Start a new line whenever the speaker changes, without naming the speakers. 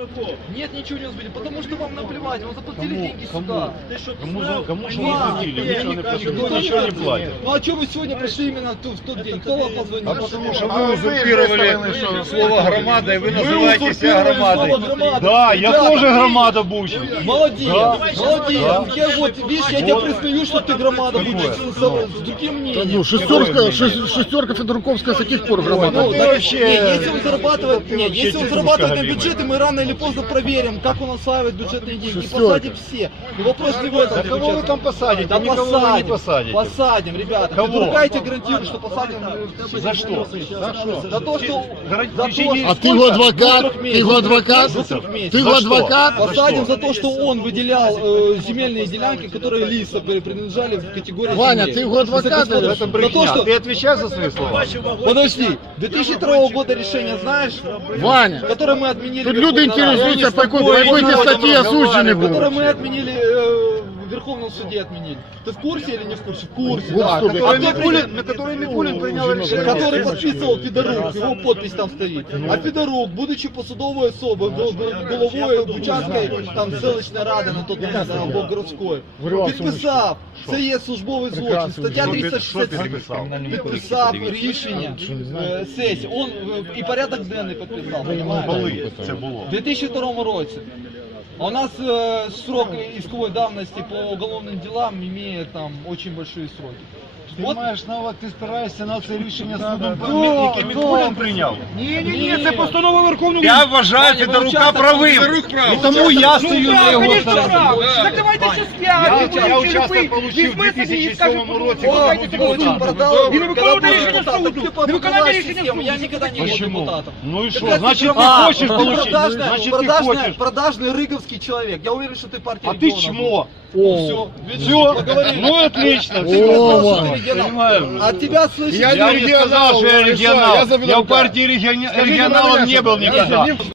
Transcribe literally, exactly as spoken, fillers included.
Нет, ничего не разбили, потому что вам наплевать, вам заплатили
Кому?
деньги
Кому?
сюда.
Кому, за- кому же
Вам.
вы платили? Ничего не платили.
Никто
Никто ничего не платит.
Ну а что вы сегодня пришли именно в тот- в тот день? Кто вам позвонил?
А потому что
А
вы
вы
узурпировали
выставили,
слово громада, и вы
Вы
называете себя
узурпировали
громадой.
слово громада.
Да, я
Ребята,
тоже громада бучий.
Молодец,
Да.
молодец.
Да.
Я вот, видишь, я тебя
Вот.
признаю, что ты громада
Какое?
будешь с, с другим мнением.
Ну, шестерка, шест- шестерка Федорковская с каких пор
Ну,
громада?
ты
так,
вообще-
не, если он зарабатывает,
ты
нет,
вообще
если он
тетушка
зарабатывает на
галимая.
бюджет, и мы рано или поздно проверим, как он осваивает бюджетные деньги, и
Шестерка.
посадим все. Но вопрос не в этом.
Да кого вы
заключается.
там посадите?
Да
Никого вы не
посадим,
посадите.
посадим, ребята.
Кого?
Федорука я тебе гарантирую, что посадим.
За что? За что?
За то, что...
Гарантия-
за то,
течение
А ты его адвокат? Ты его адвокат? Ты его
За что?
адвокат?
За
Посадим
что?
за то, что он выделял э, земельные делянки, которые лиса принадлежали в категории
Ваня,
земель.
ты его адвокат
Если ты
или
смотришь,
Это
за то,
брехня.
что...
Ты отвечаешь за свои слова?
Подожди, две тысячи второго года решение знаешь?
Ваня,
Которое мы отменили.
тут люди
Верховный Рад.
интересуются, по какой, по
Ой,
какой
не
ты
надо
статье
разговаривать.
осуждены
Которое
будут.
мы отменили э, в Верховном суде отменили. Ты в курсе или не в курсе? В курсе, да.
Господи,
А
как-
кто
Микулин, на который Микулин принял решение.
который подписывал Федорук, его подпись там стоит. А Федорук, будучи посудовой особой, гол- гол- головою Бучанської там селищної ради на той момент, або городської,
Вирвав
підписав, це є службовий злочин,
Прекрасно.
стаття
Що
тридцять шість,
підписав?
підписав рішення е, сесії, он е, і порядок денний підписав, понимаєте?
Коли це було?
В две тысячи втором році. А у нас э, срок исковой давности по уголовным делам имеет там очень большие сроки.
Ти
Вот.
маєш на увазі, ти спираєшся на це рішення судом,
да.
яке Микулин прийняв?
Ні, ні, ні, це постанова Верховного
Я вважаю Федорука правим. І тому я стою на його стороні.
Так давайте ще
Я,
скляти.
я участок получив у дві тисячі сьомому році.
О,
коли був
очень
депутатом.
продал.
И не выкладывайте
Когда
решение
был депутатом,
суду.
ты по-
Не выкладывайте
продавай
решение
систему. Я
суду.
никогда не был
Почему?
депутатом.
Ну и
Ты
что?
как
Значит,
ты
ты
а,
хочешь
ты
получить.
продажный,
Значит, ты
продажный,
хочешь.
продажный рыговский человек. Я уверен, что ты партия
А ты
региона
чмо.
был. Все,
Все? Ну отлично.
О,
О,
Ваня.
Понимаю.
От тебя слышишь?
Я
Я не
регионал,
сказал, что я
ну и что?
регионал.
Я за
Я в
Федорука.
партии региона-
Скажи,
регионалов
Ваня,
не был
я
никогда.
же не-